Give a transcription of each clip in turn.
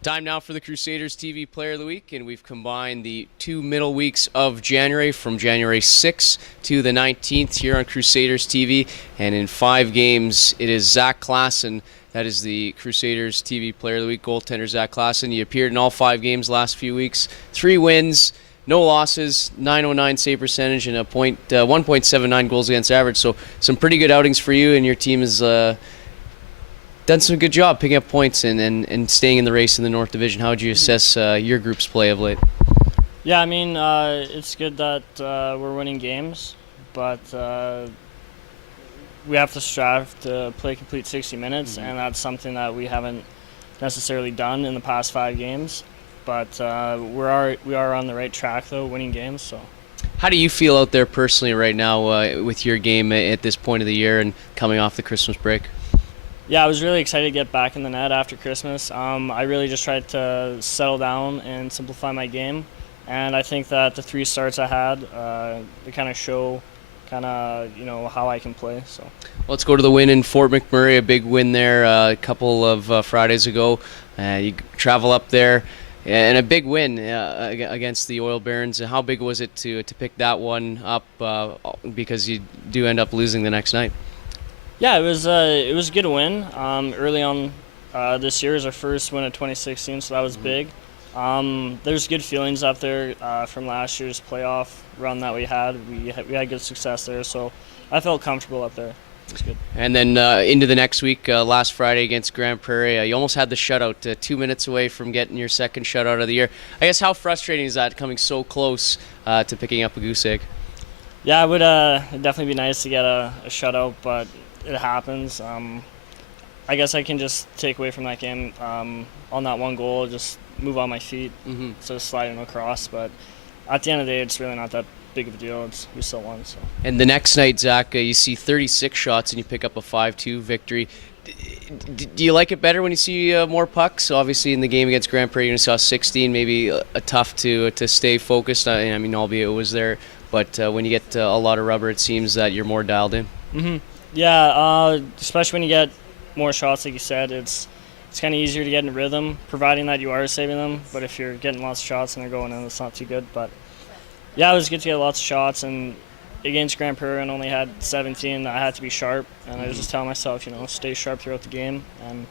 Time now for the Crusaders TV Player of the Week, and we've combined the 2 middle weeks of January from January 6th to the 19th here on Crusaders TV. And in 5 games, it is Zac Klassen that is the Crusaders TV Player of the Week. Goaltender Zac Klassen. He appeared in all 5 games last few weeks. 3 wins, no losses, .909 save percentage, and a 1.79 goals against average. So some pretty good outings for you, and your team is done some good job picking up points and staying in the race in the North Division. How would you assess your group's play of late? Yeah, I mean, it's good that we're winning games, but we have to strive to play complete 60 minutes, and that's something that we haven't necessarily done in the past 5 games. But we are on the right track, though, winning games. So, how do you feel out there personally right now with your game at this point of the year and coming off the Christmas break? Yeah, I was really excited to get back in the net after Christmas. I really just tried to settle down and simplify my game, and I think that the 3 starts I had, they kind of show how I can play. So let's go to the win in Fort McMurray, a big win there a couple of Fridays ago. You travel up there, and a big win against the Oil Barons. How big was it to pick that one up because you do end up losing the next night? Yeah, it was a good win. Early on this year is our first win of 2016, so that was big. There's good feelings up there from last year's playoff run that we had. We had good success there, so I felt comfortable up there. It was good. And then into the next week, last Friday against Grand Prairie, you almost had the shutout, 2 minutes away from getting your second shutout of the year. I guess how frustrating is that, coming so close to picking up a goose egg? Yeah, it would definitely be nice to get a shutout, but it happens. I guess I can just take away from that game on that one goal, just move on my feet instead of sliding across. But at the end of the day, it's really not that big of a deal. We still won. So. And the next night, Zach, you see 36 shots and you pick up a 5-2 victory. Do you like it better when you see more pucks? Obviously, in the game against Grand Prairie, you saw 16, maybe tough to stay focused. I mean, albeit it was there. But when you get a lot of rubber, it seems that you're more dialed in. Yeah, especially when you get more shots, like you said, it's kind of easier to get in rhythm, providing that you are saving them. But if you're getting lots of shots and they're going in, it's not too good. But yeah, it was good to get lots of shots. And against Grand Prairie, I only had 17. I had to be sharp, and I was just telling myself, stay sharp throughout the game, and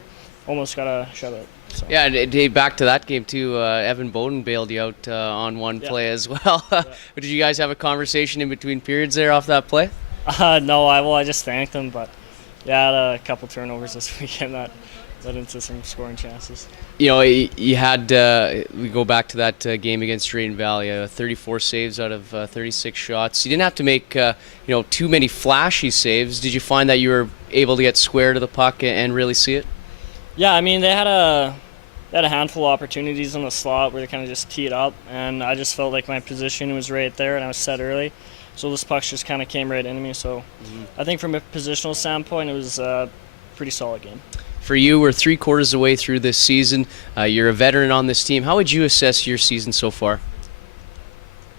almost got a shutout. So. Yeah, and back to that game too. Evan Bowden bailed you out on one play as well. But did you guys have a conversation in between periods there off that play? No, I just thanked him, but yeah, I had a couple turnovers this weekend that led into some scoring chances. You had, we go back to that game against Drayton Valley, 34 saves out of 36 shots. You didn't have to make, too many flashy saves. Did you find that you were able to get square to the puck and really see it? Yeah, I mean, they had a handful of opportunities in the slot where they kind of just tee it up, and I just felt like my position was right there and I was set early. So this puck just kind of came right into me. So I think from a positional standpoint, it was a pretty solid game. For you, we're 3/4 away through this season. You're a veteran on this team. How would you assess your season so far?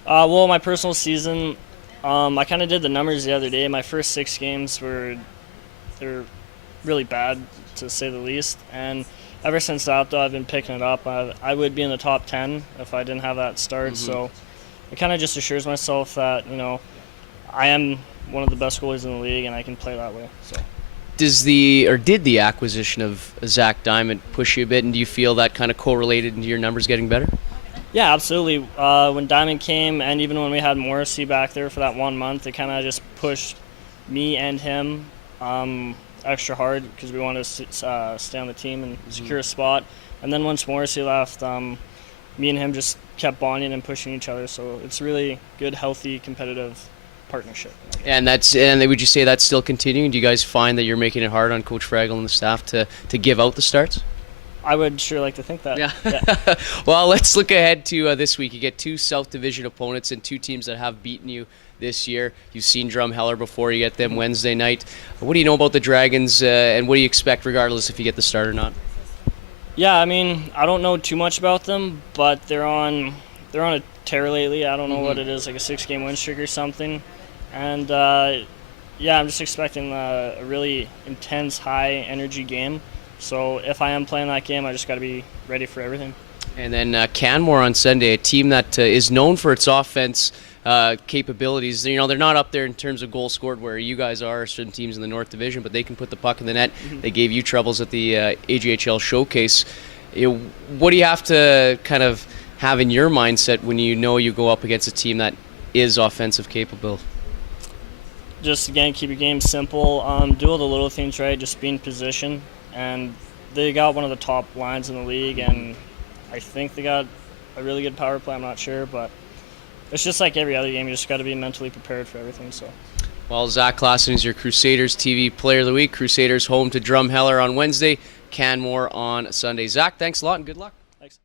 Well, my personal season, I kind of did the numbers the other day. My first 6 games were really bad, to say the least. And ever since that, though, I've been picking it up. I would be in the top 10 if I didn't have that start. So it kind of just assures myself that, I am one of the best goalies in the league and I can play that way. So. Did the acquisition of Zach Diamond push you a bit, and do you feel that kind of correlated into your numbers getting better? Yeah, absolutely. When Diamond came, and even when we had Morrissey back there for that 1 month, it kind of just pushed me and him extra hard because we wanted to stay on the team and secure a spot. And then once Morrissey left, me and him just kept bonding and pushing each other. So it's really good, healthy, competitive partnership. And would you say that's still continuing? Do you guys find that you're making it hard on Coach Fraggle and the staff to give out the starts? I would sure like to think that. Yeah. Well, let's look ahead to this week. You get 2 South Division opponents and 2 teams that have beaten you this year. You've seen Drumheller before. You get them Wednesday night. What do you know about the Dragons, and what do you expect regardless if you get the start or not? Yeah, I mean, I don't know too much about them, but they're on a tear lately. I don't know what it is, like a 6-game win streak or something. And yeah, I'm just expecting a really intense, high-energy game. So if I am playing that game, I just got to be ready for everything. And then Canmore on Sunday, a team that is known for its offense capabilities. You know, they're not up there in terms of goals scored where you guys are, certain teams in the North Division, but they can put the puck in the net. They gave you troubles at the AGHL showcase. What do you have to kind of have in your mindset when you know you go up against a team that is offensive capable? Just, again, keep your game simple. Do all the little things right, just be in position. And they got one of the top lines in the league, and I think they got a really good power play. I'm not sure, but it's just like every other game. You just got to be mentally prepared for everything. So, Well, Zac Klassen is your Crusaders TV Player of the Week. Crusaders home to Drumheller on Wednesday, Canmore on Sunday. Zac, thanks a lot and good luck.